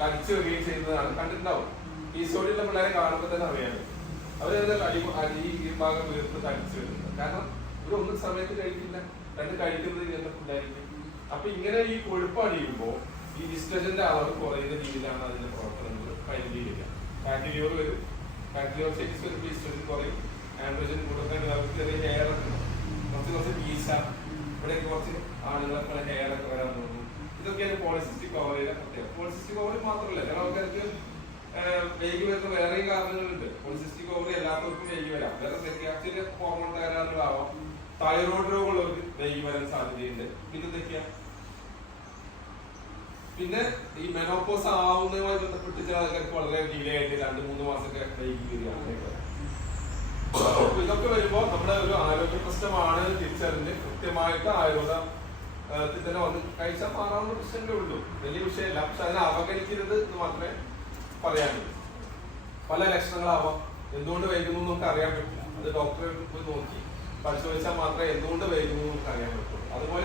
തടിച്ചു വരികയും ചെയ്യുന്നതാണ് കണ്ടിട്ടുണ്ടാവും. PCOD പിള്ളേരെ കാണുമ്പോൾ തന്നെ അറിയാം അവരത് ഈ ഭാഗം വീർത്ത് തടിച്ചു വരുന്നത്. കാരണം ഇവരൊന്നും സമയത്ത് കഴിക്കില്ല, കഴിക്കുന്നത് ഇങ്ങനത്തെ ഫുഡായിരിക്കും. അപ്പൊ ഇങ്ങനെ ഈ കൊഴുപ്പ് അടിയുമ്പോൾ ഈ ഈസ്ട്രജന്റെ അളവ് കുറയുന്ന രീതിയിലാണ് അതിന്റെ പ്രവർത്തനങ്ങൾ ഫൈനലി വരിക. ഫാറ്റി ലിവർ വരും, ഫാറ്റി ലിവർ ചേഞ്ചസ് വരുമ്പോൾ ഈസ്ട്രജൻ കുറയും, ആൻഡ്രോജൻ കൂടുതൽ അവർക്ക് ചെറിയ ഹെയർ ഒക്കെ കുറച്ച് വീശ, ഇവിടെയൊക്കെ കുറച്ച് ആളുകളൊക്കെ ഹെയർ ഒക്കെ വരാൻ തോന്നും. ഇതൊക്കെയാണ് പോളിസിസ്റ്റിക് ഓവറിയുടെ പ്രത്യേകത. പോളിസിസ്റ്റിക് ഓവറി മാത്രമല്ല, ചില ആൾക്കാർക്ക് വൈകി വരുന്ന വേറെയും കാരണങ്ങളുണ്ട്. പോളിസിസ്റ്റിക് ഓവറി എല്ലാവർക്കും വൈകി വരാം. വേറെ സെക്യാക്സിന്റെ ഹോർമോൺ തകരാറുകളാവാം, തൈറോയ്ഡ് രോഗമുള്ളവർക്ക് വൈകി വരാൻ സാധ്യതയുണ്ട്. പിന്നെ ഈ മെനോപോസ് ആവുന്നതുമായി ബന്ധപ്പെട്ട് ചില ആൾക്കാർക്ക് വളരെ ഡിലേ ആയിട്ട് 2-3 മാസമൊക്കെ വൈകി വരികയാണ്. ഇതൊക്കെ വരുമ്പോൾ നമ്മുടെ ഒരു ആരോഗ്യ പ്രശ്നമാണ് തിരിച്ചറിഞ്ഞ് കൃത്യമായിട്ട് ആയുർവേദത്തിൽ തന്നെ വന്ന് കഴിച്ചാൽ മാറാവുന്ന പ്രശ്നങ്ങളേ ഉള്ളൂ, വലിയ വിഷയമല്ല. പക്ഷെ അതിനെ അവഗണിക്കരുത് എന്ന് മാത്രമേ പറയാനുള്ളൂ. പല ലക്ഷണങ്ങളാവാം. എന്തുകൊണ്ട് വൈകുന്നു നമുക്ക് അറിയാൻ പറ്റില്ല. അത് ഡോക്ടറെ പോയി നോക്കി പരിശോധിച്ചാൽ മാത്രമേ എന്തുകൊണ്ട് വൈകുന്നു നമുക്ക് അറിയാൻ പറ്റുള്ളൂ. അതുപോലെ